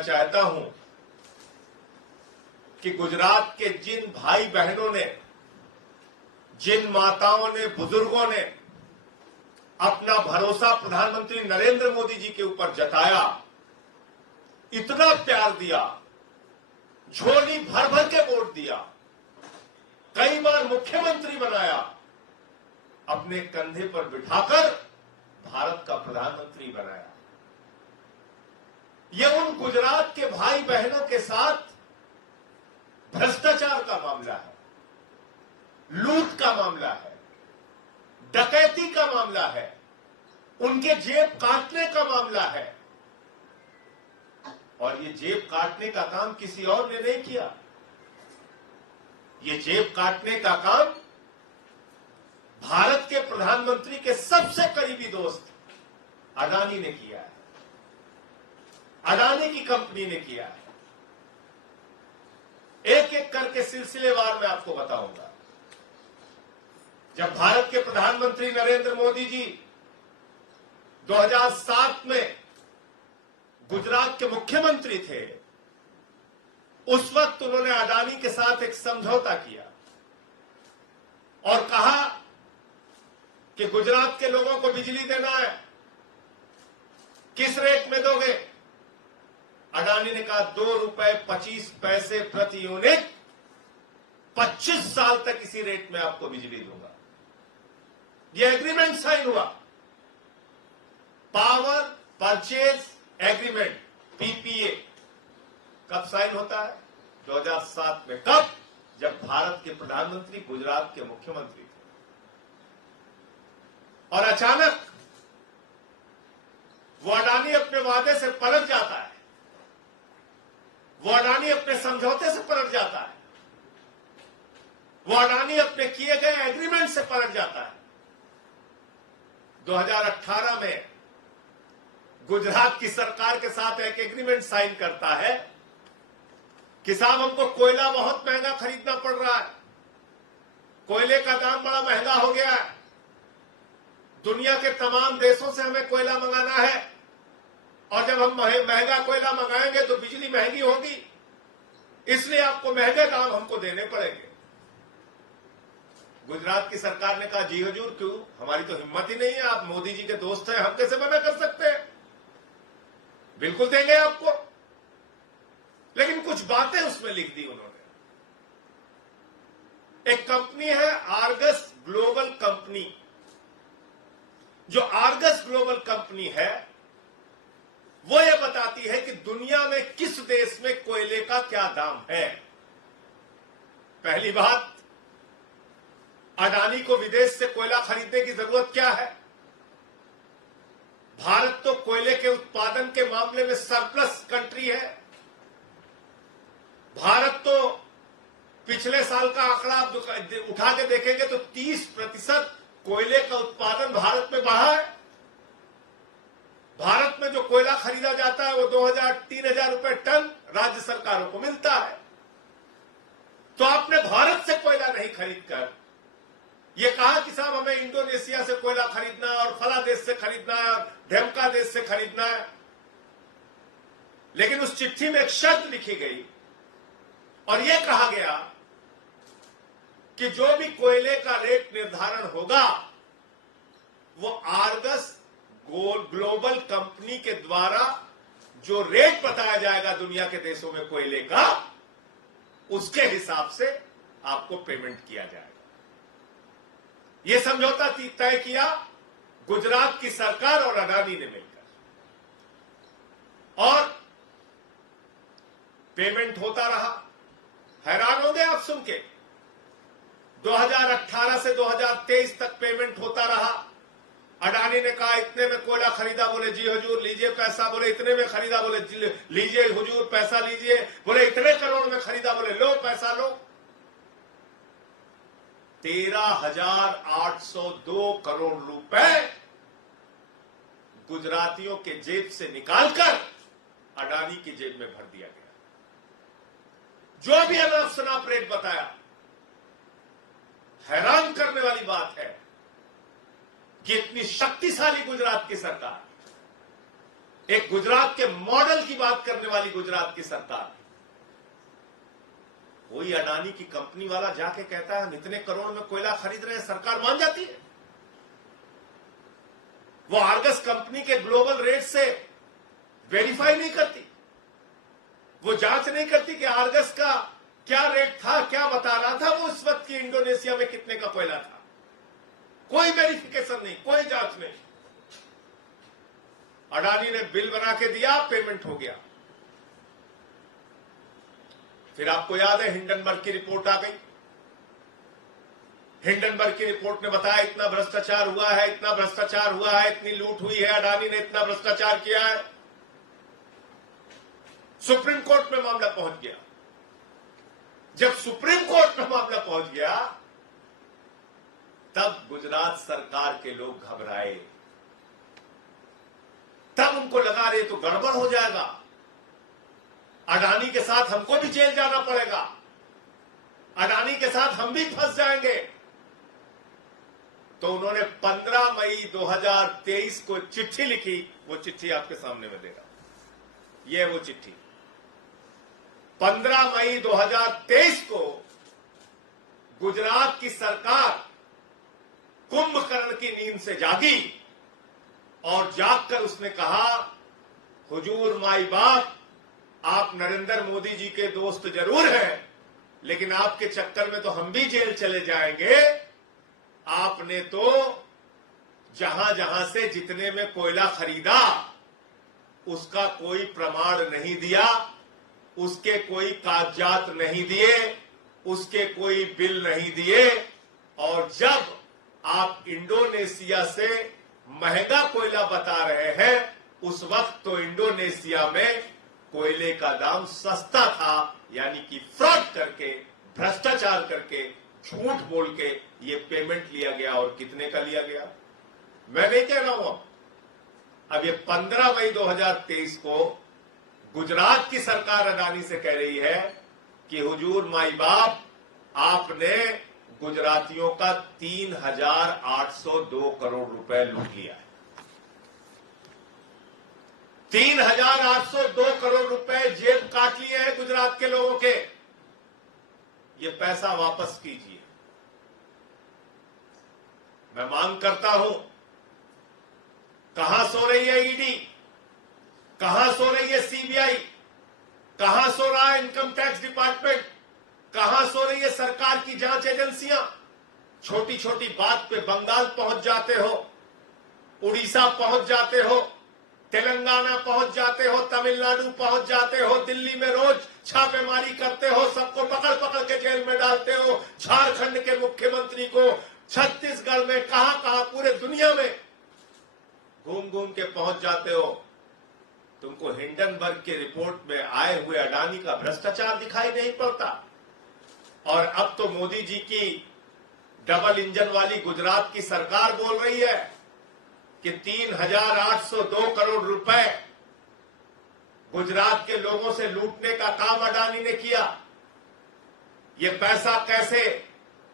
मैं चाहता हूं कि गुजरात के जिन भाई बहनों ने, जिन माताओं ने, बुजुर्गों ने अपना भरोसा प्रधानमंत्री नरेंद्र मोदी जी के ऊपर जताया, इतना प्यार दिया, झोली भर भर के वोट दिया, कई बार मुख्यमंत्री बनाया, अपने कंधे पर बिठाकर भारत का प्रधानमंत्री बनाया। यह उन गुजरात के भाई बहनों के साथ भ्रष्टाचार का मामला है, लूट का मामला है, डकैती का मामला है, उनके जेब काटने का मामला है। और ये जेब काटने का काम किसी और ने नहीं किया। ये जेब काटने का काम भारत के प्रधानमंत्री के सबसे करीबी दोस्त अडानी ने किया है, अडानी की कंपनी ने किया है। एक एक करके सिलसिलेवार मैं आपको बताऊंगा। जब भारत के प्रधानमंत्री नरेंद्र मोदी जी 2007 में गुजरात के मुख्यमंत्री थे, उस वक्त उन्होंने अडानी के साथ एक समझौता किया और कहा कि गुजरात के लोगों को बिजली देना है, किस रेट में दोगे? अडानी ने कहा 2 रुपए 25 पैसे प्रति यूनिट, 25 साल तक इसी रेट में आपको बिजली दूंगा। यह एग्रीमेंट साइन हुआ, पावर परचेज एग्रीमेंट, पीपीए। कब साइन होता है? 2007 में। कब? जब भारत के प्रधानमंत्री गुजरात के मुख्यमंत्री थे। और अचानक वो अडानी अपने वादे से पलट जाता है, वो अडानी अपने समझौते से पलट जाता है, वो अडानी अपने किए गए एग्रीमेंट से पलट जाता है। 2018 में गुजरात की सरकार के साथ एक एग्रीमेंट साइन करता है कि साहब हमको कोयला बहुत महंगा खरीदना पड़ रहा है, कोयले का दाम बड़ा महंगा हो गया है, दुनिया के तमाम देशों से हमें कोयला मंगाना है, और जब हम महंगा कोयला मंगाएंगे तो बिजली महंगी होगी, इसलिए आपको महंगे दाम हमको देने पड़ेंगे। गुजरात की सरकार ने कहा जी हुजूर, क्यों, हमारी तो हिम्मत ही नहीं है, आप मोदी जी के दोस्त हैं, हम कैसे मना कर सकते हैं, बिल्कुल देंगे आपको। लेकिन कुछ बातें उसमें लिख दी उन्होंने। एक कंपनी है आर्गस ग्लोबल कंपनी। जो आर्गस ग्लोबल कंपनी है वो ये बताती है कि दुनिया में किस देश में कोयले का क्या दाम है। पहली बात, अडानी को विदेश से कोयला खरीदने की जरूरत क्या है? भारत तो कोयले के उत्पादन के मामले में सरप्लस कंट्री है। भारत तो पिछले साल का आंकड़ा आप उठा के देखेंगे तो 30% कोयले का उत्पादन भारत में बढ़ा है। भारत में जो कोयला खरीदा जाता है वो 2000-3000 रुपए टन राज्य सरकारों को मिलता है। तो आपने भारत से कोयला नहीं खरीदकर ये कहा कि साहब हमें इंडोनेशिया से कोयला खरीदना है और फला देश से खरीदना है और ढेमका देश से खरीदना है। लेकिन उस चिट्ठी में एक शर्त लिखी गई और यह कहा गया कि जो भी कोयले का रेट निर्धारण होगा वो आर्गस ग्लोबल कंपनी के द्वारा जो रेट बताया जाएगा दुनिया के देशों में कोयले का, उसके हिसाब से आपको पेमेंट किया जाएगा। यह समझौता तय किया गुजरात की सरकार और अडानी ने मिलकर, और पेमेंट होता रहा। हैरान होंगे आप सुन के, 2018 से 2023 तक पेमेंट होता रहा। अडानी ने कहा इतने में कोयला खरीदा, बोले जी हुजूर लीजिए पैसा, बोले इतने में खरीदा, बोले लीजिए हुजूर पैसा लीजिए, बोले इतने करोड़ में खरीदा, बोले लो पैसा लो। 13,802 करोड़ रुपए गुजरातियों के जेब से निकालकर अडानी की जेब में भर दिया गया। जो भी अनाप शनाप रेट बताया, हैरान करने वाली बात है कि इतनी शक्तिशाली गुजरात की सरकार, एक गुजरात के मॉडल की बात करने वाली गुजरात की सरकार। कोई अडानी की कंपनी वाला जाके कहता है हम इतने करोड़ में कोयला खरीद रहे हैं, सरकार मान जाती है। वो आर्गस कंपनी के ग्लोबल रेट से वेरीफाई नहीं करती, वो जांच नहीं करती कि आर्गस का क्या रेट था, क्या बता रहा था वो उस वक्त की इंडोनेशिया में कितने का कोयला था। कोई वेरिफिकेशन नहीं, कोई जांच नहीं। अडानी ने बिल बना के दिया, पेमेंट हो गया। फिर आपको याद है हिंडनबर्ग की रिपोर्ट आ गई। हिंडनबर्ग की रिपोर्ट ने बताया इतना भ्रष्टाचार हुआ है, इतना भ्रष्टाचार हुआ है, इतनी लूट हुई है, अडानी ने इतना भ्रष्टाचार किया है। सुप्रीम कोर्ट में मामला पहुंच गया। जब सुप्रीम कोर्ट में मामला पहुंच गया तब गुजरात सरकार के लोग घबराए। तब उनको लगा रे तो गड़बड़ हो जाएगा, अडानी के साथ हमको भी जेल जाना पड़ेगा, अडानी के साथ हम भी फंस जाएंगे। तो उन्होंने 15 मई 2023 को चिट्ठी लिखी। वो चिट्ठी आपके सामने में देगा, ये है वो चिट्ठी। 15 मई 2023 को गुजरात की सरकार कुंभकर्ण की नींद से जागी और जागकर उसने कहा, हुजूर माई बाप, आप नरेंद्र मोदी जी के दोस्त जरूर हैं, लेकिन आपके चक्कर में तो हम भी जेल चले जाएंगे। आपने तो जहां जहां से जितने में कोयला खरीदा उसका कोई प्रमाण नहीं दिया, उसके कोई कागजात नहीं दिए, उसके कोई बिल नहीं दिए। और जब आप इंडोनेशिया से महंगा कोयला बता रहे हैं, उस वक्त तो इंडोनेशिया में कोयले का दाम सस्ता था। यानी कि फ्रॉड करके, भ्रष्टाचार करके, झूठ बोल के ये पेमेंट लिया गया। और कितने का लिया गया मैं नहीं कह रहा हूं। अब ये 15 मई 2023 को गुजरात की सरकार अडानी से कह रही है कि हुजूर माई बाप, आपने गुजरातियों का 3,802 करोड़ रुपए लूट लिया है। 3,802 करोड़ रुपए जेब काट लिए हैं गुजरात के लोगों के। ये पैसा वापस कीजिए। मैं मांग करता हूं, कहां सो रही है ईडी, कहां सो रही है सीबीआई, कहां सो रहा है इनकम टैक्स डिपार्टमेंट, कहां सो रही है सरकार की जांच एजेंसियां। छोटी छोटी बात पे बंगाल पहुंच जाते हो, उड़ीसा पहुंच जाते हो, तेलंगाना पहुंच जाते हो, तमिलनाडु पहुंच जाते हो, दिल्ली में रोज छापेमारी करते हो, सबको पकड़ पकड़ के जेल में डालते हो। झारखंड के मुख्यमंत्री को छत्तीसगढ़ में कहां पूरे दुनिया में घूम घूम के पहुंच जाते हो। तुमको हिंडनबर्ग के रिपोर्ट में आए हुए अडानी का भ्रष्टाचार दिखाई नहीं पड़ता। और अब तो मोदी जी की डबल इंजन वाली गुजरात की सरकार बोल रही है कि 3,802 करोड़ रुपए गुजरात के लोगों से लूटने का काम अडानी ने किया। ये पैसा कैसे,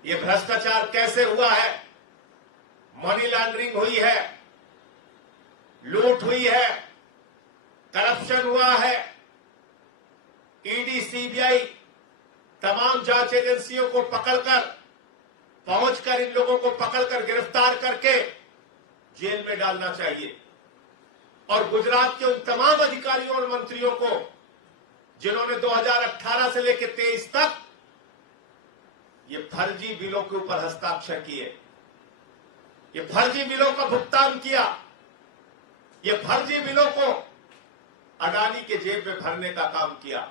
ये भ्रष्टाचार कैसे हुआ है? मनी लॉन्ड्रिंग हुई है, लूट हुई है, करप्शन हुआ है। ईडी, सीबीआई तमाम जांच एजेंसियों को पकड़कर, पहुंचकर इन लोगों को पकड़कर गिरफ्तार करके जेल में डालना चाहिए। और गुजरात के उन तमाम अधिकारियों और मंत्रियों को जिन्होंने 2018 से लेकर 23 तक ये फर्जी बिलों के ऊपर हस्ताक्षर किए, ये फर्जी बिलों का भुगतान किया, ये फर्जी बिलों को अडानी के जेब में भरने का काम किया,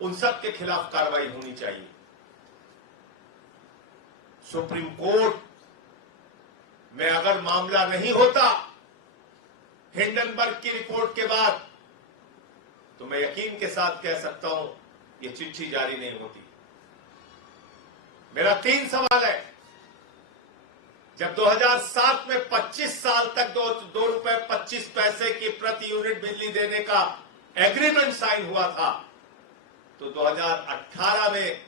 उन सब के खिलाफ कार्रवाई होनी चाहिए। सुप्रीम कोर्ट में अगर मामला नहीं होता हिंडनबर्ग की रिपोर्ट के बाद, तो मैं यकीन के साथ कह सकता हूं ये चिट्ठी जारी नहीं होती। मेरा 3 सवाल है। जब 2007 में 25 साल तक 2 रुपए 25 पैसे की प्रति यूनिट बिजली देने का एग्रीमेंट साइन हुआ था, तो 2018 में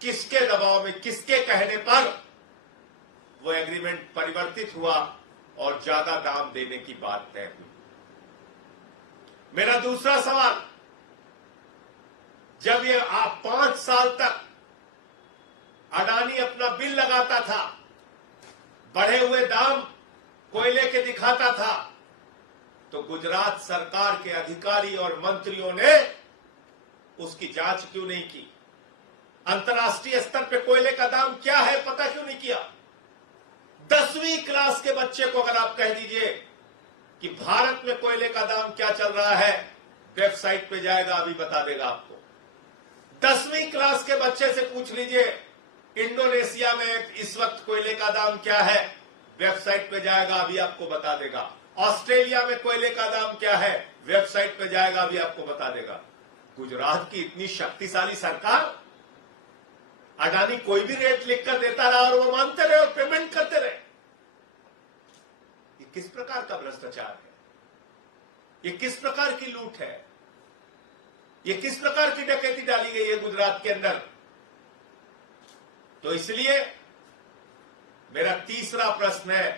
किसके दबाव में, किसके कहने पर वो एग्रीमेंट परिवर्तित हुआ और ज्यादा दाम देने की बात तय हुई? मेरा दूसरा सवाल, जब ये आप 5 साल तक अडानी अपना बिल लगाता था, बढ़े हुए दाम कोयले के दिखाता था, तो गुजरात सरकार के अधिकारी और मंत्रियों ने उसकी जांच क्यों नहीं की? अंतर्राष्ट्रीय स्तर पे कोयले का दाम क्या है पता क्यों नहीं किया? 10वीं क्लास के बच्चे को अगर आप कह दीजिए कि भारत में कोयले का दाम क्या चल रहा है, वेबसाइट पे जाएगा, अभी बता देगा आपको। 10वीं क्लास के बच्चे से पूछ लीजिए इंडोनेशिया में इस वक्त कोयले का दाम क्या है, वेबसाइट पे जाएगा, अभी आपको बता देगा। ऑस्ट्रेलिया में कोयले का दाम क्या है, वेबसाइट पे जाएगा, अभी आपको बता देगा। गुजरात की इतनी शक्तिशाली सरकार, अडानी कोई भी रेट लिखकर देता रहा और वो मानते रहे और पेमेंट करते रहे। ये किस प्रकार का भ्रष्टाचार है? ये किस प्रकार की लूट है? ये किस प्रकार की डकैती डाली गई है गुजरात के अंदर? तो इसलिए मेरा तीसरा प्रश्न है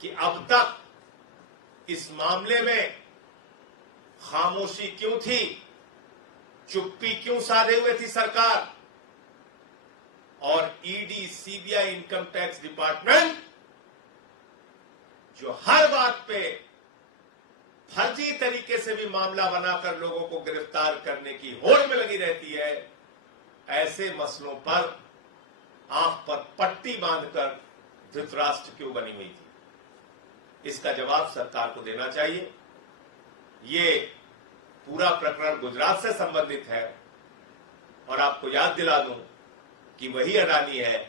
कि अब तक इस मामले में खामोशी क्यों थी, चुप्पी क्यों साधे हुए थी सरकार? और ED, CBI, income tax department जो हर बात पे फर्जी तरीके से भी मामला बनाकर लोगों को गिरफ्तार करने की होड़ में लगी रहती है, ऐसे मसलों पर आंख पर पट्टी बांधकर धृतराष्ट्र क्यों बनी हुई थी? इसका जवाब सरकार को देना चाहिए। ये पूरा प्रकरण गुजरात से संबंधित है और आपको याद दिला दूं कि वही अडानी है,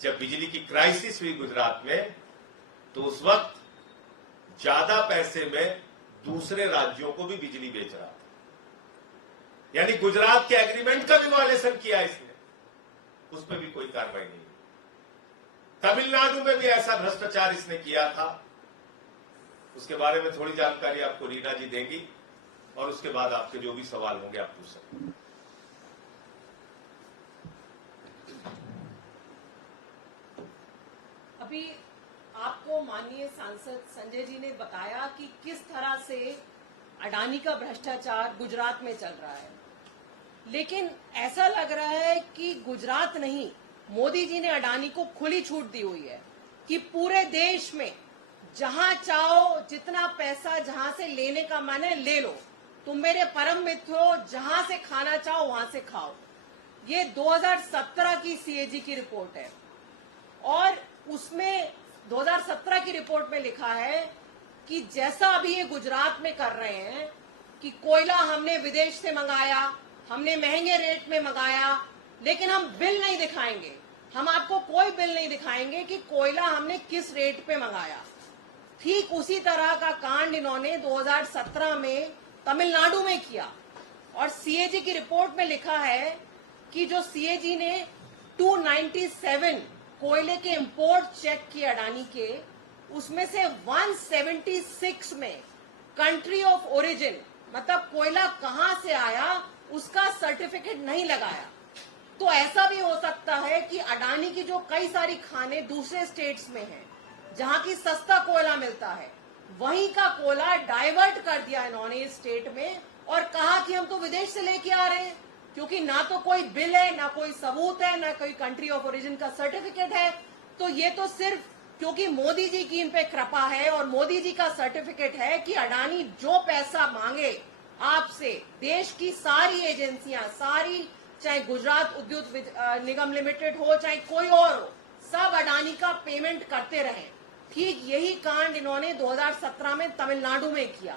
जब बिजली की क्राइसिस हुई गुजरात में, तो उस वक्त ज्यादा पैसे में दूसरे राज्यों को भी बिजली बेच रहा था। यानी गुजरात के एग्रीमेंट का भी वायलेशन किया इसने, उसमें भी कोई कार्रवाई नहीं। तमिलनाडु में भी ऐसा भ्रष्टाचार इसने किया था। उसके बारे में थोड़ी जानकारी आपको रीना जी देंगी और उसके बाद आपके जो भी सवाल होंगे आप पूछ सकते हैं। अभी आपको माननीय सांसद संजय जी ने बताया कि किस तरह से अडानी का भ्रष्टाचार गुजरात में चल रहा है, लेकिन ऐसा लग रहा है कि गुजरात नहीं, मोदी जी ने अडानी को खुली छूट दी हुई है कि पूरे देश में जहां चाहो, जितना पैसा जहां से लेने का मन है ले लो, तुम मेरे परम मित्र हो, जहां से खाना चाहो वहां से खाओ। ये 2017 की सीएजी की रिपोर्ट है और उसमें 2017 की रिपोर्ट में लिखा है कि जैसा अभी ये गुजरात में कर रहे हैं कि कोयला हमने विदेश से मंगाया, हमने महंगे रेट में मंगाया, लेकिन हम बिल नहीं दिखाएंगे, हम आपको कोई बिल नहीं दिखाएंगे कि कोयला हमने किस रेट पे मंगाया। ठीक उसी तरह का कांड इन्होंने 2017 में तमिलनाडु में किया और सीएजी की रिपोर्ट में लिखा है कि जो सीएजी ने 297 कोयले के इंपोर्ट चेक किए अडानी के, उसमें से 176 में कंट्री ऑफ ओरिजिन, मतलब कोयला कहां से आया उसका सर्टिफिकेट नहीं लगाया। तो ऐसा भी हो सकता है कि अडानी की जो कई सारी खाने दूसरे स्टेट्स में हैं, जहां की सस्ता कोयला मिलता है, वहीं का कोयला डाइवर्ट कर दिया इन्होंने इस स्टेट में और कहा कि हम तो विदेश से लेके आ रहे हैं, क्योंकि ना तो कोई बिल है, ना कोई सबूत है, ना कोई कंट्री ऑफ ओरिजिन का सर्टिफिकेट है। तो ये तो सिर्फ क्योंकि मोदी जी की इन पे कृपा है और मोदी जी का सर्टिफिकेट है कि अडानी जो पैसा मांगे आपसे, देश की सारी एजेंसियां, सारी, चाहे गुजरात उद्योग निगम लिमिटेड हो, चाहे कोई और हो, सब अडानी का पेमेंट करते रहे। ठीक यही कांड इन्होंने 2017 में तमिलनाडु में किया।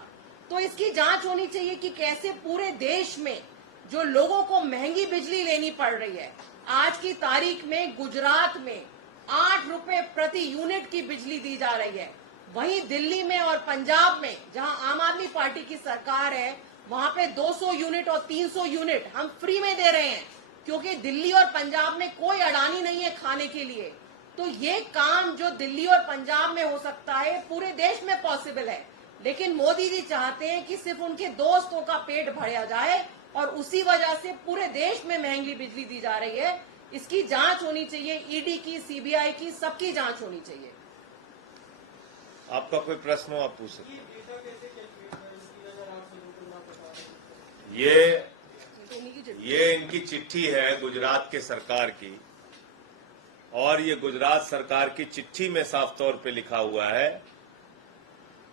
तो इसकी जांच होनी चाहिए कि कैसे पूरे देश में जो लोगों को महंगी बिजली लेनी पड़ रही है, आज की तारीख में गुजरात में 8 रुपए प्रति यूनिट की बिजली दी जा रही है, वहीं दिल्ली में और पंजाब में जहां आम आदमी पार्टी की सरकार है, वहां पे 200 यूनिट और 300 यूनिट हम फ्री में दे रहे हैं, क्योंकि दिल्ली और पंजाब में कोई अडानी नहीं है खाने के लिए। तो ये काम जो दिल्ली और पंजाब में हो सकता है पूरे देश में पॉसिबल है, लेकिन मोदी जी चाहते हैं कि सिर्फ उनके दोस्तों का पेट भरा जाए और उसी वजह से पूरे देश में महंगी बिजली दी जा रही है। इसकी जांच होनी चाहिए, ईडी की, सीबीआई की, सबकी जांच होनी चाहिए। आपका कोई प्रश्न हो आप पूछ सकते हैं। ये इनकी चिट्ठी है गुजरात के सरकार की, और ये गुजरात सरकार की चिट्ठी में साफ तौर पे लिखा हुआ है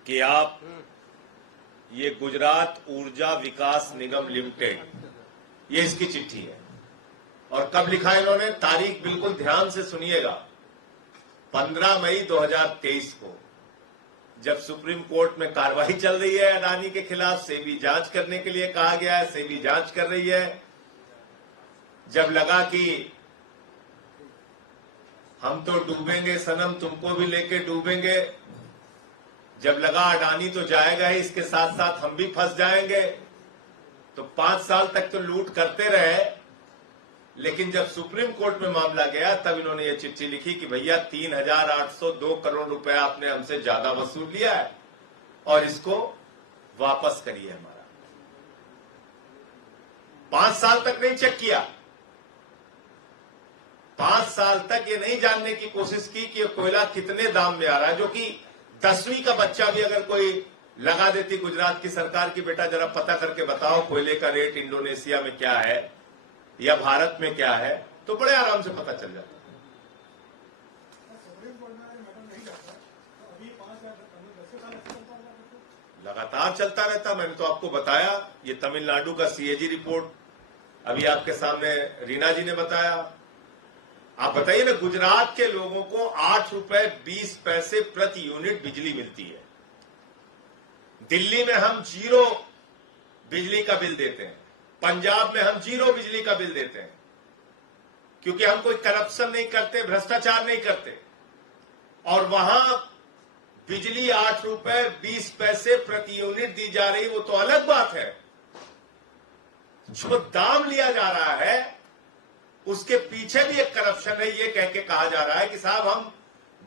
कि आप ये गुजरात ऊर्जा विकास निगम लिमिटेड, ये इसकी चिट्ठी है। और कब लिखा है इन्होंने, तारीख बिल्कुल ध्यान से सुनिएगा, 15 मई 2023 को, जब सुप्रीम कोर्ट में कार्रवाई चल रही है अडानी के खिलाफ, सेबी जांच करने के लिए कहा गया है, सेबी जांच कर रही है। जब लगा कि हम तो डूबेंगे सनम, तुमको भी लेके डूबेंगे, जब लगा अडानी तो जाएगा ही, इसके साथ साथ हम भी फंस जाएंगे, तो 5 साल तक तो लूट करते रहे। लेकिन जब सुप्रीम कोर्ट में मामला गया, तब इन्होंने ये चिट्ठी लिखी कि भैया 3,802 करोड़ रुपए आपने हमसे ज्यादा वसूल लिया है और इसको वापस करिए हमारा। 5 साल तक नहीं चेक किया, 5 साल तक ये नहीं जानने की कोशिश की कि ये कोयला कितने दाम में आ रहा है, जो कि 10वीं का बच्चा भी अगर कोई लगा देती गुजरात की सरकार की, बेटा जरा पता करके बताओ कोयले का रेट इंडोनेशिया में क्या है या भारत में क्या है, तो बड़े आराम से पता चल जाता। लगातार चलता रहता। मैंने तो आपको बताया, ये तमिलनाडु का सीएजी रिपोर्ट अभी आपके सामने रीना जी ने बताया। आप बताइए ना, गुजरात के लोगों को 8 रुपए 20 पैसे प्रति यूनिट बिजली मिलती है। दिल्ली में हम 0 बिजली का बिल देते हैं, पंजाब में हम 0 बिजली का बिल देते हैं, क्योंकि हम कोई करप्शन नहीं करते, भ्रष्टाचार नहीं करते। और वहां बिजली 8 रुपए 20 पैसे प्रति यूनिट दी जा रही, वो तो अलग बात है। जो दाम लिया जा रहा है उसके पीछे भी एक करप्शन है। ये कह के कहा जा रहा है कि साहब हम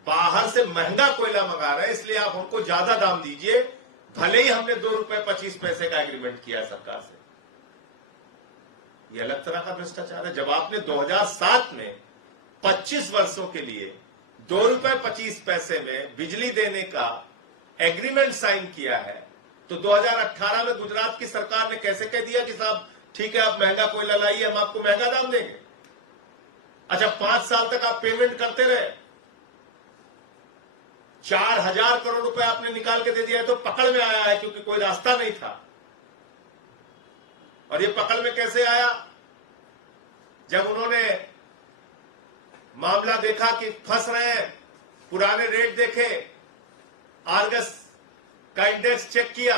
बाहर से महंगा कोयला मंगा रहे हैं, इसलिए आप हमको ज्यादा दाम दीजिए, भले ही हमने 2 रुपए 25 पैसे का एग्रीमेंट किया है सरकार से। ये अलग तरह का भ्रष्टाचार है। जब आपने 2007 में 25 वर्षों के लिए 2 रुपए 25 पैसे में बिजली देने का एग्रीमेंट साइन किया है, तो 2018 में गुजरात की सरकार ने कैसे कह दिया कि साहब ठीक है, आप महंगा कोयला लाइए, हम आपको महंगा दाम देंगे। अच्छा, 5 साल तक आप पेमेंट करते रहे, 4,000 करोड़ रुपए आपने निकाल के दे दिया है, तो पकड़ में आया है क्योंकि कोई रास्ता नहीं था। और ये पकड़ में कैसे आया? जब उन्होंने मामला देखा कि फंस रहे हैं, पुराने रेट देखे, आर्गस का इंडेक्स चेक किया,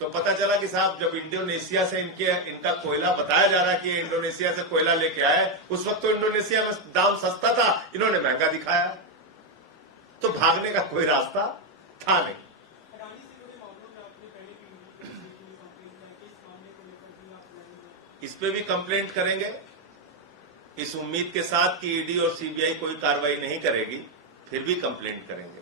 तो पता चला कि साहब जब इंडोनेशिया से इनका कोयला बताया जा रहा है कि इंडोनेशिया से कोयला लेके आए, उस वक्त तो इंडोनेशिया में दाम सस्ता था, इन्होंने महंगा दिखाया। तो भागने का कोई रास्ता था नहीं। इस पे भी कंप्लेंट करेंगे, इस उम्मीद के साथ कि ईडी और सीबीआई कोई कार्रवाई नहीं करेगी, फिर भी कंप्लेंट करेंगे,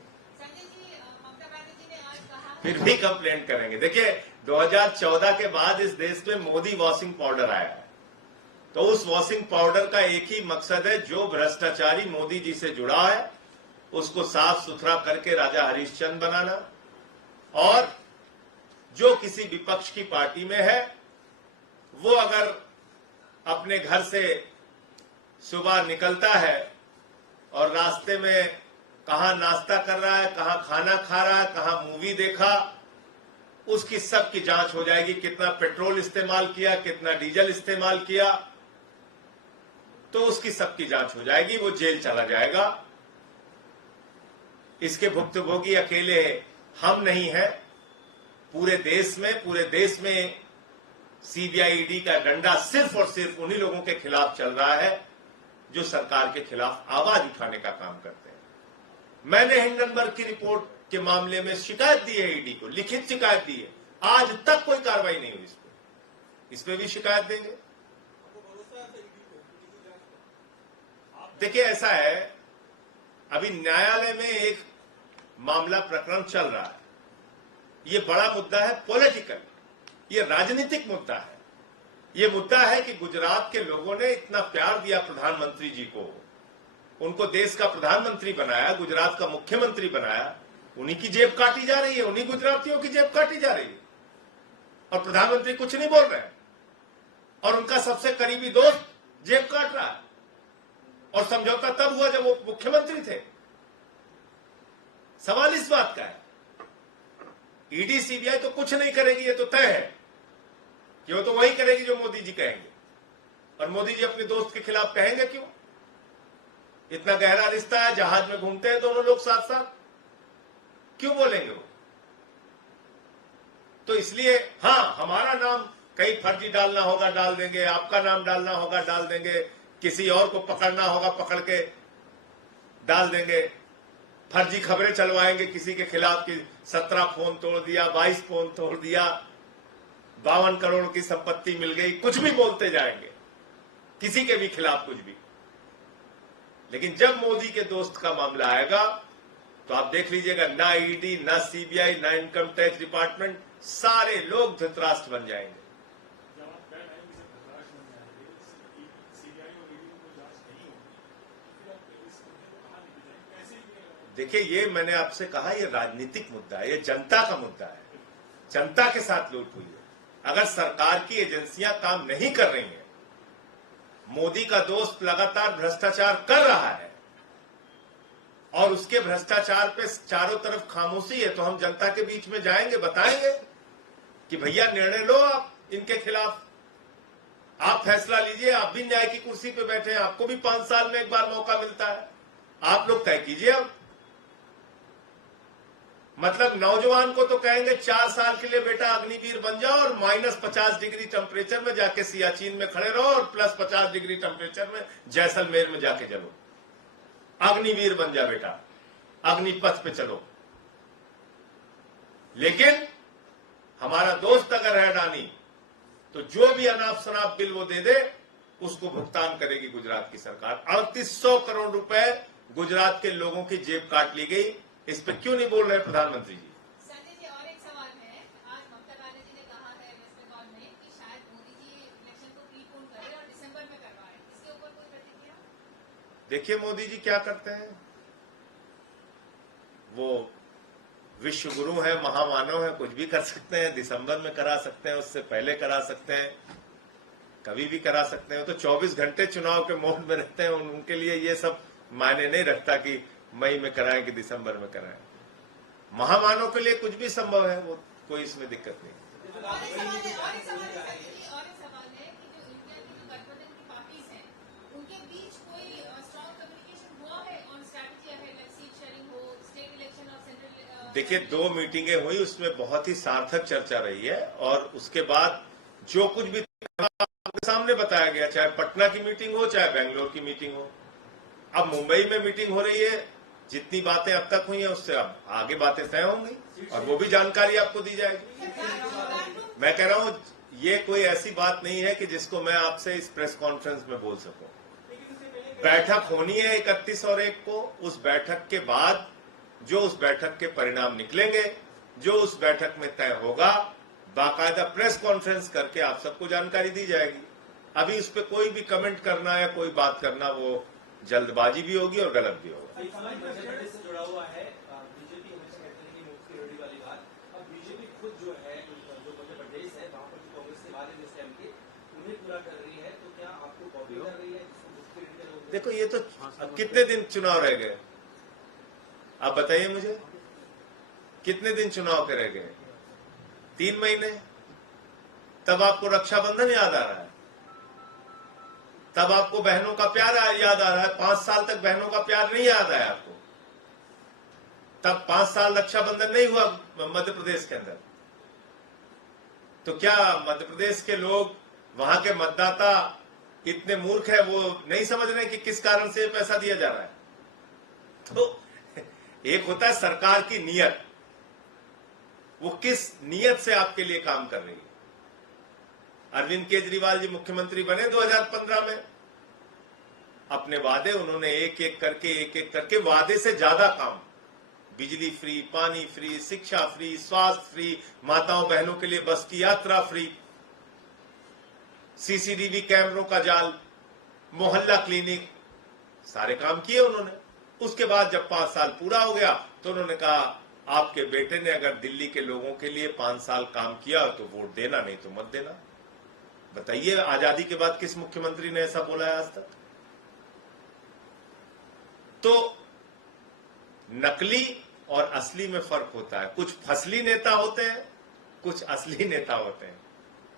फिर भी कंप्लेंट करेंगे। देखिए, 2014 के बाद इस देश में मोदी वॉशिंग पाउडर आया है, तो उस वॉशिंग पाउडर का एक ही मकसद है, जो भ्रष्टाचारी मोदी जी से जुड़ा है उसको साफ सुथरा करके राजा हरिश्चंद्र बनाना, और जो किसी विपक्ष की पार्टी में है वो अगर अपने घर से सुबह निकलता है और रास्ते में कहां नाश्ता कर रहा है, कहां खाना खा रहा है, कहां मूवी देखा, उसकी सबकी जांच हो जाएगी। कितना पेट्रोल इस्तेमाल किया, कितना डीजल इस्तेमाल किया, तो उसकी सबकी जांच हो जाएगी, वो जेल चला जाएगा। इसके भुक्तभोगी अकेले हम नहीं हैं, पूरे देश में सीबीआई ईडी का डंडा सिर्फ और सिर्फ उन्हीं लोगों के खिलाफ चल रहा है जो सरकार के खिलाफ आवाज उठाने का काम करते हैं। मैंने हिंडनबर्ग की रिपोर्ट के मामले में शिकायत दी है ईडी को, लिखित शिकायत दी है, आज तक कोई कार्रवाई नहीं हुई इस पे भी शिकायत देंगे। देखिए, ऐसा है, अभी न्यायालय में एक मामला प्रकरण चल रहा है, ये बड़ा मुद्दा है, पॉलिटिकल, ये राजनीतिक मुद्दा है। ये मुद्दा है कि गुजरात के लोगों ने इतना प्यार दिया प्रधानमंत्री जी को, उनको देश का प्रधानमंत्री बनाया, गुजरात का मुख्यमंत्री बनाया, उन्हीं की जेब काटी जा रही है, उन्हीं गुजरातियों की जेब काटी जा रही है, और प्रधानमंत्री कुछ नहीं बोल रहे हैं। और उनका सबसे करीबी दोस्त जेब काट रहा है। और समझौता तब हुआ जब वो मुख्यमंत्री थे। सवाल इस बात का है, ईडी सीबीआई तो कुछ नहीं करेगी, ये तो तय है कि वो तो वही करेगी जो मोदी जी कहेंगे। और मोदी जी अपने दोस्त के खिलाफ कहेंगे क्यों? इतना गहरा रिश्ता है, जहाज में घूमते हैं दोनों लोग साथ साथ, क्यों बोलेंगे वो? तो इसलिए हाँ, हमारा नाम कहीं फर्जी डालना होगा डाल देंगे, आपका नाम डालना होगा डाल देंगे, किसी और को पकड़ना होगा पकड़ के डाल देंगे, फर्जी खबरें चलवाएंगे किसी के खिलाफ कि 17 फोन तोड़ दिया, 22 फोन तोड़ दिया, 52 करोड़ की संपत्ति मिल गई, कुछ भी बोलते जाएंगे किसी के भी खिलाफ कुछ भी। लेकिन जब मोदी के दोस्त का मामला आएगा तो आप देख लीजिएगा, ना ईडी, ना सीबीआई, ना इनकम टैक्स डिपार्टमेंट, सारे लोग धृतराष्ट्र बन जाएंगे। देखिए, ये मैंने आपसे कहा, ये राजनीतिक मुद्दा है, ये जनता का मुद्दा है, जनता के साथ लूट हुई है। अगर सरकार की एजेंसियां काम नहीं कर रही हैं, मोदी का दोस्त लगातार भ्रष्टाचार कर रहा है और उसके भ्रष्टाचार पे चारों तरफ खामोशी है, तो हम जनता के बीच में जाएंगे, बताएंगे कि भैया निर्णय लो आप इनके खिलाफ, आप फैसला लीजिए, आप भी न्याय की कुर्सी पे बैठे हैं, आपको भी 5 साल में एक बार मौका मिलता है, आप लोग तय कीजिए। अब मतलब नौजवान को तो कहेंगे 4 साल के लिए बेटा अग्निवीर बन जाओ और -50 डिग्री टेम्परेचर में जाके सियाचिन में खड़े रहो और +50 डिग्री टेम्परेचर में जैसलमेर में जाके चलो, अग्निवीर बन जा बेटा, अग्निपथ पे चलो। लेकिन हमारा दोस्त अगर है अडानी, तो जो भी अनाप शनाप बिल वो दे दे, उसको भुगतान करेगी गुजरात की सरकार। 3800 करोड़ रुपए गुजरात के लोगों की जेब काट ली गई। इस पे क्यों नहीं बोल रहे प्रधानमंत्री जी? संजय जी, और एक सवाल है। आज ममता बनर्जी ने कहा है वेस्ट बंगाल में कि शायद मोदी जी इलेक्शन को प्रीपोन करें और दिसंबर में करवाएं, इसके ऊपर कोई प्रतिक्रिया? देखिए मोदी जी क्या करते हैं, वो विश्व गुरु है, महामानव है, कुछ भी कर सकते हैं, दिसंबर में करा सकते हैं, उससे पहले करा सकते हैं, कभी भी करा सकते हैं। तो 24 घंटे चुनाव के मोड में रहते हैं, उनके लिए ये सब मायने नहीं रखता कि मई में कराएं कि दिसंबर में कराएं। महामानव के लिए कुछ भी संभव है, वो कोई इसमें दिक्कत नहीं। और एक सवाल है कि जो इंडिया की जो गठबंधन की पार्टीज हैं, उनके बीच कोई स्ट्रॉन्ग कम्युनिकेशन हुआ है on strategy ahead, like seat sharing हो, स्टेट इलेक्शन और सेंट्रल? देखिए 2 मीटिंगें हुई, उसमें बहुत ही सार्थक चर्चा रही है और उसके बाद जो कुछ भी आपके सामने बताया गया, चाहे पटना की मीटिंग हो चाहे बेंगलोर की मीटिंग हो, अब मुंबई में मीटिंग हो रही है, जितनी बातें अब तक हुई हैं उससे अब आगे बातें तय होंगी और वो भी जानकारी आपको दी जाएगी। मैं कह रहा हूं ये कोई ऐसी बात नहीं है कि जिसको मैं आपसे इस प्रेस कॉन्फ्रेंस में बोल सकूं। बैठक होनी है 31 और 1 को, उस बैठक के बाद जो उस बैठक के परिणाम निकलेंगे, जो उस बैठक में तय होगा, बाकायदा प्रेस कॉन्फ्रेंस करके आप सबको जानकारी दी जाएगी। अभी उस पर कोई भी कमेंट करना या कोई बात करना वो जल्दबाजी भी होगी और गलत भी होगा। से जुड़ा हुआ है, बीजेपी हमेशा कहते हैं कि मुफ्त रोटी वाली बात। अब बीजेपी खुद जो है, जो मध्य प्रदेश है, वहाँ पर जो कांग्रेस के वादे जिस टाइम के उन्हें पूरा कर रही है, तो क्या आपको कॉपी कर रही है? देखो ये तो कितने दिन चुनाव रह गए, आप बताइए मुझे, कितने दिन चुनाव के रह गए? 3 महीने। तब आपको रक्षाबंधन याद आ रहा है, तब आपको बहनों का प्यार याद आ रहा है। 5 साल तक बहनों का प्यार नहीं याद आया आपको, तब 5 साल रक्षाबंधन नहीं हुआ मध्य प्रदेश के अंदर। तो क्या मध्य प्रदेश के लोग, वहां के मतदाता इतने मूर्ख है, वो नहीं समझ रहे कि किस कारण से पैसा दिया जा रहा है? तो एक होता है सरकार की नीयत, वो किस नीयत से आपके लिए काम कर रही है। अरविंद केजरीवाल जी मुख्यमंत्री बने 2015 में, अपने वादे उन्होंने एक एक करके वादे से ज्यादा काम, बिजली फ्री, पानी फ्री, शिक्षा फ्री, स्वास्थ्य फ्री, माताओं बहनों के लिए बस की यात्रा फ्री, सीसीटीवी कैमरों का जाल, मोहल्ला क्लिनिक, सारे काम किए उन्होंने। उसके बाद जब 5 साल पूरा हो गया तो उन्होंने कहा आपके बेटे ने अगर दिल्ली के लोगों के लिए 5 साल काम किया तो वोट देना, नहीं तो मत देना। बताइए, आजादी के बाद किस मुख्यमंत्री ने ऐसा बोला है आज तक? तो नकली और असली में फर्क होता है। कुछ फसली नेता होते हैं, कुछ असली नेता होते हैं।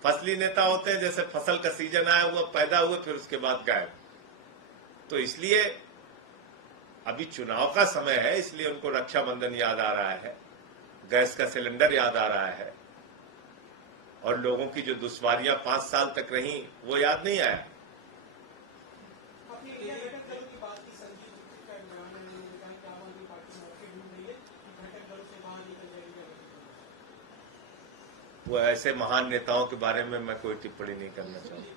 फसली नेता होते हैं जैसे फसल का सीजन आया हुआ, पैदा हुए, फिर उसके बाद गायब। तो इसलिए अभी चुनाव का समय है, इसलिए उनको रक्षाबंधन याद आ रहा है, गैस का सिलेंडर याद आ रहा है, और लोगों की जो दुश्वारियां 5 साल तक रही वो याद नहीं आया। अपनी इंडिया घटक दलों की बात की, संजीव गुप्ता का बयान है, उन्होंने कहा कि आम आदमी पार्टी मौके ढूंढ रही है कि घटक दलों से बाहर निकल जाएगी। वो ऐसे महान नेताओं के बारे में मैं कोई टिप्पणी नहीं करना चाहूंगा।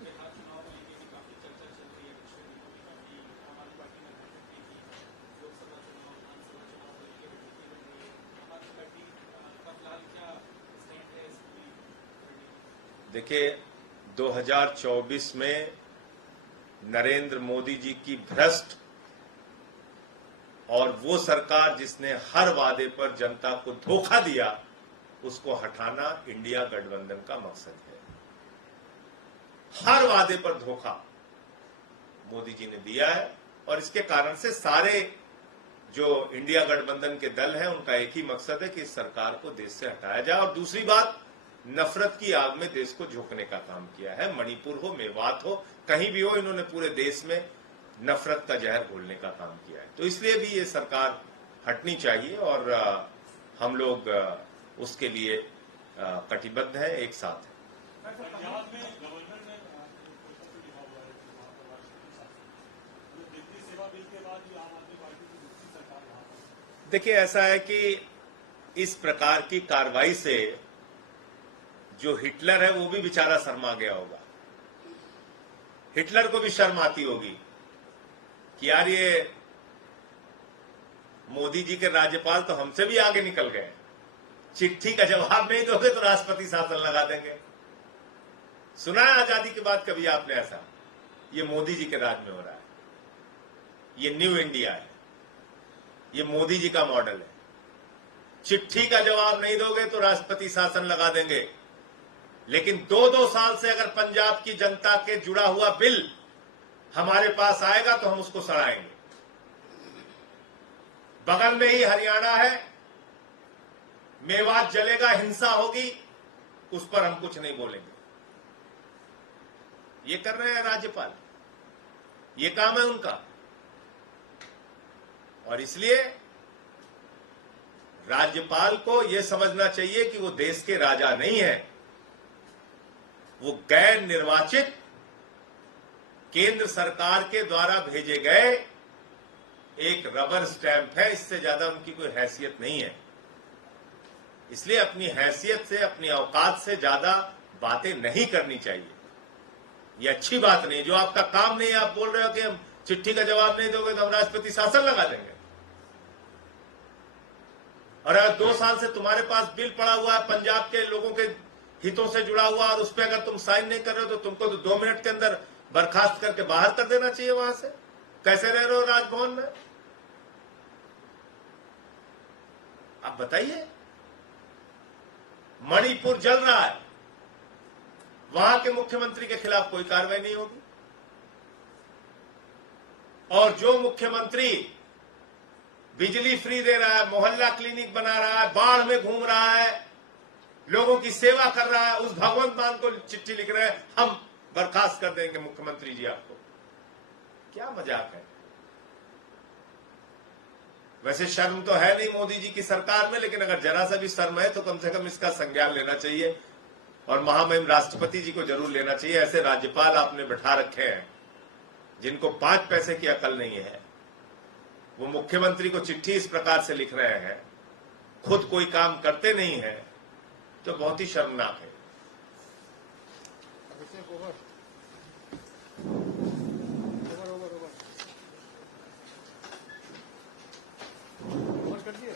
देखिए, 2024 में नरेंद्र मोदी जी की भ्रष्ट और वो सरकार जिसने हर वादे पर जनता को धोखा दिया, उसको हटाना इंडिया गठबंधन का मकसद है। हर वादे पर धोखा मोदी जी ने दिया है, और इसके कारण से सारे जो इंडिया गठबंधन के दल हैं उनका एक ही मकसद है कि इस सरकार को देश से हटाया जाए। और दूसरी बात, नफरत की आग में देश को झोंकने का काम किया है। मणिपुर हो, मेवात हो, कहीं भी हो, इन्होंने पूरे देश में नफरत का जहर घोलने का काम किया है। तो इसलिए भी ये सरकार हटनी चाहिए, और हम लोग उसके लिए कटिबद्ध है, एक साथ है। पंजाब में गवर्नर ने लिखा हुआ है दिल्ली सेवा बिल के बाद भी आम आदमी पार्टी की दूसरी सरकार यहाँ पर। देखिए, ऐसा है कि इस प्रकार की कार्रवाई से जो हिटलर है वो भी बेचारा शर्मा गया होगा। हिटलर को भी शर्म आती होगी कि यार ये मोदी जी के राज्यपाल तो हमसे भी आगे निकल गए, चिट्ठी का जवाब नहीं दोगे तो राष्ट्रपति शासन लगा देंगे। सुना है आजादी के बाद कभी आपने ऐसा? ये मोदी जी के राज में हो रहा है। ये न्यू इंडिया है, ये मोदी जी का मॉडल है। चिट्ठी का जवाब नहीं दोगे तो राष्ट्रपति शासन लगा देंगे। लेकिन 2-2 साल से अगर पंजाब की जनता के जुड़ा हुआ बिल हमारे पास आएगा तो हम उसको सड़ाएंगे। बगल में ही हरियाणा है, मेवात जलेगा, हिंसा होगी, उस पर हम कुछ नहीं बोलेंगे। ये कर रहे हैं राज्यपाल, ये काम है उनका। और इसलिए राज्यपाल को यह समझना चाहिए कि वो देश के राजा नहीं है, वो गैर निर्वाचित केंद्र सरकार के द्वारा भेजे गए एक रबर स्टैंप है। इससे ज्यादा उनकी कोई हैसियत नहीं है। इसलिए अपनी हैसियत से, अपनी औकात से ज्यादा बातें नहीं करनी चाहिए। ये अच्छी बात नहीं। जो आपका काम नहीं है, आप बोल रहे हो कि हम चिट्ठी का जवाब नहीं दोगे तो हम राष्ट्रपति शासन लगा देंगे। और अगर 2 साल से तुम्हारे पास बिल पड़ा हुआ है पंजाब के लोगों के हितों से जुड़ा हुआ, और उस पर अगर तुम साइन नहीं कर रहे हो तो तुमको तो 2 मिनट के अंदर बर्खास्त करके बाहर कर देना चाहिए वहां से। कैसे रह रहे हो राजभवन में? आप बताइए। मणिपुर जल रहा है, वहां के मुख्यमंत्री के खिलाफ कोई कार्रवाई नहीं होगी। और जो मुख्यमंत्री बिजली फ्री दे रहा है, मोहल्ला क्लिनिक बना रहा है, बाढ़ में घूम रहा है, लोगों की सेवा कर रहा है, उस भगवंत मान को चिट्ठी लिख रहे हैं हम बर्खास्त कर देंगे मुख्यमंत्री जी आपको। क्या मजाक है? वैसे शर्म तो है नहीं मोदी जी की सरकार में, लेकिन अगर जरा सा भी शर्म है तो कम से कम इसका संज्ञान लेना चाहिए, और महामहिम राष्ट्रपति जी को जरूर लेना चाहिए। ऐसे राज्यपाल आपने बैठा रखे हैं जिनको 5 पैसे की अकल नहीं है। वो मुख्यमंत्री को चिट्ठी इस प्रकार से लिख रहे हैं, खुद कोई काम करते नहीं है, तो बहुत ही शर्मनाक है। कर दिए